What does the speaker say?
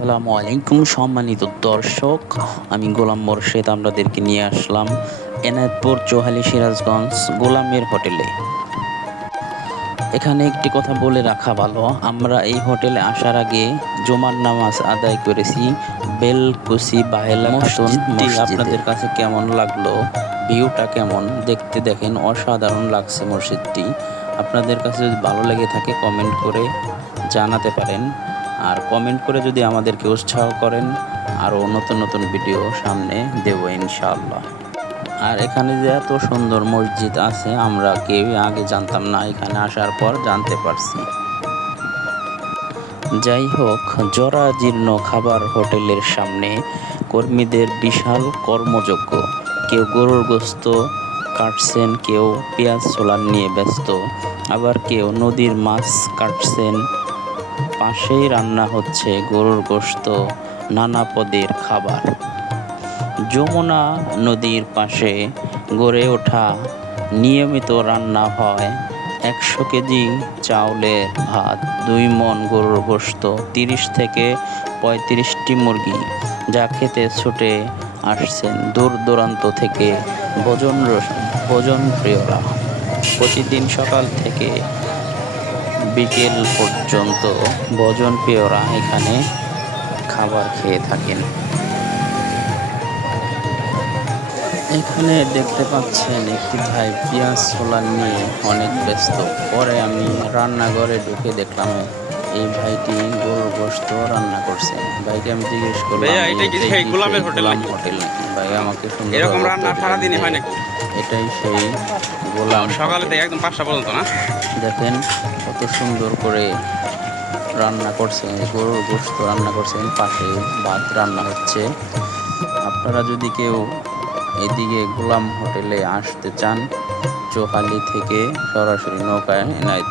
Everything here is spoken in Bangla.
আসসালামু আলাইকুম সম্মানিত দর্শক, আমি গোলাম মোর্শেদ আপনাদেরকে নিয়ে আসলাম এনায়েতপুর চৌহালি সিরাজগঞ্জ গোলামের হোটেলে। এখানে একটি কথা বলে রাখা ভালো, আমরা এই হোটেলে আসার আগে জুমার নামাজ আদায় করেছি বেলকুচি বাহেলা খাতুন মসজিদে। আপনাদের কাছে কেমন লাগলো, ভিউটা কেমন দেখতে দেখেন, অসাধারণ লাগছে মসজিদটি। আপনাদের কাছে যদি ভালো লেগে থাকে কমেন্ট করে জানাতে পারেন, আর কমেন্ট করে যদি আমাদেরকে উৎসাহ করেন আরও নতুন নতুন ভিডিও সামনে দেব ইনশাআল্লাহ। আর এখানে যে এত সুন্দর মসজিদ আছে আমরা কেউ আগে জানতাম না, এখানে আসার পর জানতে পারছি। যাই হোক, জরাজীর্ণ খাবার হোটেলের সামনে কর্মীদের বিশাল কর্মযজ্ঞ। কেউ গরুর গোশত কাটছেন, কেউ পেঁয়াজ ছোলার নিয়ে ব্যস্ত, আবার কেউ নদীর মাছ কাটছেন। পাশেই রান্না হচ্ছে গরুর গোশত, নানা পদের খাবার। যমুনা নদীর পাশে গড়ে ওঠা নিয়মিত রান্না হয় 100 কেজি চাউলের ভাত, 2 মণ গরুর গোশত, 30 থেকে 35টি মুরগি, যা খেতে ছুটে আসছেন দূর দূরান্ত থেকে ভোজন প্রিয়রা। প্রতিদিন সকাল থেকে বিকেল পর্যন্ত ভোজন প্রিয়রা এখানে খাবার খেয়ে থাকেন। এখানে দেখতে পাচ্ছেন একটি ভাই পেঁয়াজ ছোলা নিয়ে অনেক ব্যস্ত। পরে আমি রান্নাঘরে ঢুকে দেখলাম এই ভাইটি গরুর গোশত রান্না করছে। ভাইকে আমি জিজ্ঞেস করলাম গোলাম হোটেল নাকি? ভাই আমাকে সুন্দর এরকম রান্না সারাদিনই হয় নাকি? এটাই সেই গোলাম সকালে থেকে একদম 5টা পর্যন্ত না? দেখেন কত সুন্দর করে রান্না করছেন, গরুর গোশত রান্না করছেন, পাশে ভাত রান্না হচ্ছে। আপনারা যদি কেউ এদিকে গোলাম হোটেলে আসতে চান, চৌহালি থেকে সরাসরি নৌকায় এনায়েত